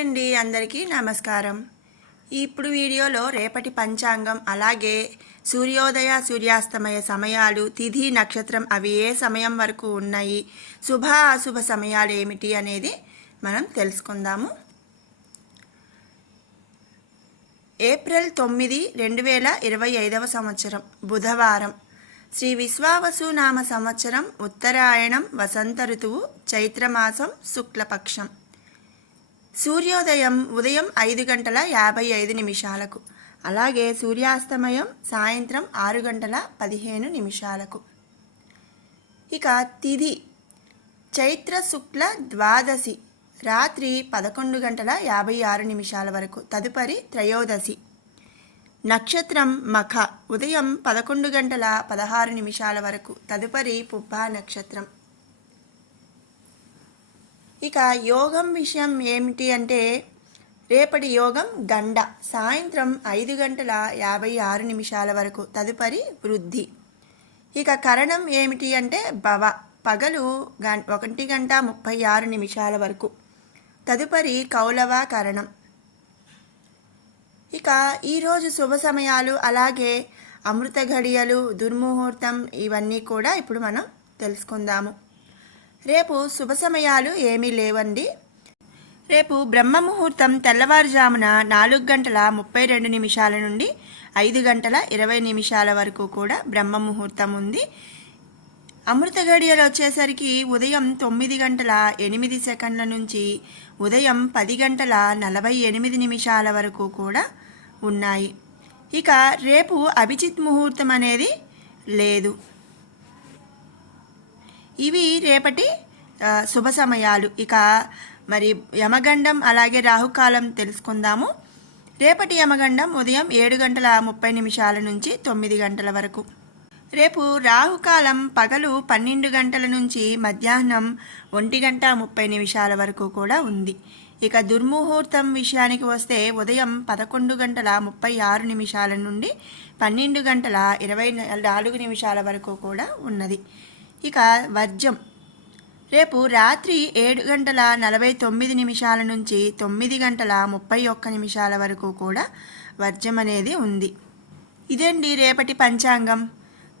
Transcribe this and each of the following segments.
Hi అండి, అందరికీ నమస్కారం. ఇప్పుడు వీడియోలో రేపటి పంచాంగం, అలాగే సూర్యోదయ సూర్యాస్తమయ సమయాలు, తిథి నక్షత్రం అవి ఏ సమయం వరకు ఉన్నాయి, శుభ అశుభ సమయాలు ఏమిటి అనేది మనం తెలుసుకుందాము. ఏప్రిల్ 9, 2025 సంవత్సరం బుధవారం. శ్రీ విశ్వావసు నామ సంవత్సరం, ఉత్తరాయణం, వసంత ఋతువు, చైత్రమాసం, శుక్లపక్షం. సూర్యోదయం ఉదయం 5:55, అలాగే సూర్యాస్తమయం సాయంత్రం 6:15. ఇక తిథి చైత్ర శుక్ల ద్వాదశి రాత్రి 11:56 వరకు, తదుపరి త్రయోదశి. నక్షత్రం మఖ ఉదయం 11:16 వరకు, తదుపరి పుబ్బా నక్షత్రం. ఇక యోగం విషయం ఏమిటి అంటే, రేపటి యోగం గండ సాయంత్రం 5:56 వరకు, తదుపరి వృద్ధి. ఇక కరణం ఏమిటి అంటే భవ పగలు 1:36 వరకు, తదుపరి కౌలవ కరణం. ఇక ఈరోజు శుభ సమయాలు, అలాగే అమృత ఘడియలు, దుర్ముహూర్తం ఇవన్నీ కూడా ఇప్పుడు మనం తెలుసుకుందాము. రేపు శుభ సమయాలు ఏమీ లేవండి. రేపు బ్రహ్మ ముహూర్తం తెల్లవారుజామున 4:32 నుండి 5:20 వరకు కూడా బ్రహ్మ ముహూర్తం ఉంది. అమృత గడియలు వచ్చేసరికి ఉదయం 9:08 నుంచి ఉదయం 10:48 వరకు కూడా ఉన్నాయి. ఇక రేపు అభిజిత్ ముహూర్తం అనేది లేదు. ఇవి రేపటి శుభ సమయాలు. ఇక మరి యమగండం అలాగే రాహుకాలం తెలుసుకుందాము. రేపటి యమగండం ఉదయం 7:30 నుంచి 9 వరకు. రేపు రాహుకాలం పగలు 12 గంటల నుంచి మధ్యాహ్నం 1:30 వరకు కూడా ఉంది. ఇక దుర్ముహూర్తం విషయానికి వస్తే ఉదయం 11:36 నుండి 12:24 వరకు కూడా ఉన్నది. ఇక వర్జం రేపు రాత్రి 7:49 నుంచి 9:31 వరకు కూడా వర్జం అనేది ఉంది. ఇదండి రేపటి పంచాంగం.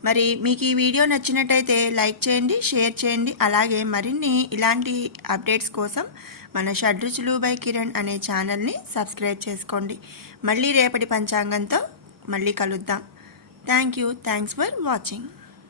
మరి మీకు ఈ వీడియో నచ్చినట్టయితే లైక్ చేయండి, షేర్ చేయండి, అలాగే మరిన్ని ఇలాంటి అప్డేట్స్ కోసం మన షడ్రుచులు బై కిరణ్ అనే ఛానల్ని సబ్స్క్రైబ్ చేసుకోండి. మళ్ళీ రేపటి పంచాంగంతో మళ్ళీ కలుద్దాం. Thanks for watching.